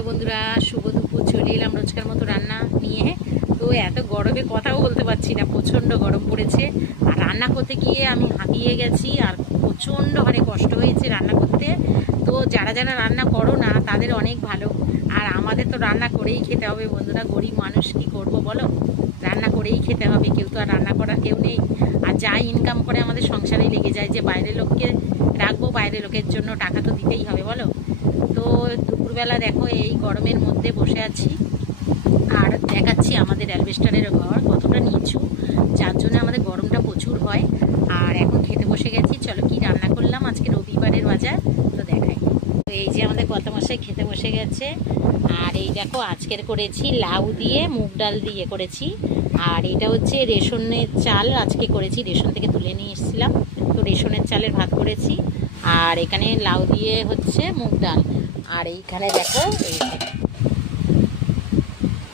Hello বন্ধুরা, শুভ দুপুর। চলে এলাম রোজকার মতো রান্না নিয়ে। তো এত গরমে কথাও বলতে পারছি না, প্রচণ্ড গরম পড়েছে। আর রান্না করতে গিয়ে আমি হাঁপিয়ে গেছি, আর প্রচণ্ড হারে কষ্ট হয়েছে রান্না করতে। তো যারা যারা রান্না করো না তাদের অনেক ভালো, আর আমাদের তো রান্না করেই খেতে হবে বন্ধুরা। গরিব মানুষ কি করব বলো, রান্না করেই খেতে হবে। কেউ তো আর রান্না করার কেউ নেই। আর যা ইনকাম করে আমাদের সংসারেই লেগে যায়, যে বাইরের লোককে রাখবো, বাইরের লোকের জন্য টাকা তো দিতেই হবে বলো। তো দুপুরবেলা দেখো এই গরমের মধ্যে বসে আছি, আর দেখাচ্ছি আমাদের অ্যালবেস্টারের ঘর কতটা নিচু, যার জন্য আমাদের গরমটা প্রচুর হয়। আর এখন খেতে বসে গেছি। চলো কি রান্না করলাম আজকে, রবিবারের বাজার তো দেখাই। তো এই যে আমাদের কর্তামশাই খেতে বসে গেছে। আর এই দেখো আজকের করেছি লাউ দিয়ে মুগ ডাল দিয়ে করেছি। আর এটা হচ্ছে রেশনের চাল আজকে করেছি, রেশন থেকে তুলে নিয়ে এসেছিলাম। তো রেশনের চালের ভাত করেছি। আর এখানে লাউ দিয়ে হচ্ছে মুগ ডাল। আর এইখানে দেখো এই যে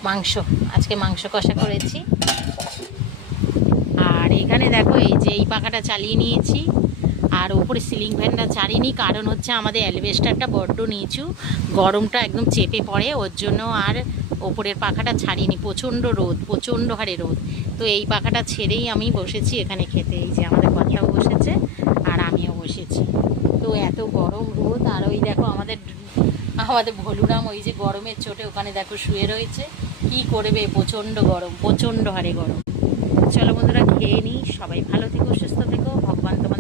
মাংস, আজকে মাংস কষা করেছি। আর এখানে দেখো এই যে এই পাখাটা চালিয়ে নিয়েছি। আর ওপরে সিলিং ফ্যানটা চালিয়ে, কারণ হচ্ছে আমাদের অ্যালবেস্টারটা বড্ড নিচু, গরমটা একদম চেপে পড়ে, ওর জন্য আর ওপরের পাখাটা ছাড়িনি। প্রচণ্ড রোদ, প্রচণ্ড হারে রোদ। তো এই পাখাটা ছেড়েই আমি বসেছি এখানে খেতে। এই যে আমাদের কর্তাও বসেছে আর আমিও বসেছি। তো এত গরম রোদ। আর ওই দেখো আমাদের আমাদের ভলুরাম ওই যে গরমের চোটে ওখানে দেখো শুয়ে রয়েছে। কি করবে, প্রচণ্ড গরম, প্রচণ্ড হারে গরম। চলো বন্ধুরা খেয়ে নিই। সবাই ভালো থেকো, সুস্থ থেকো, ভগবান তোমার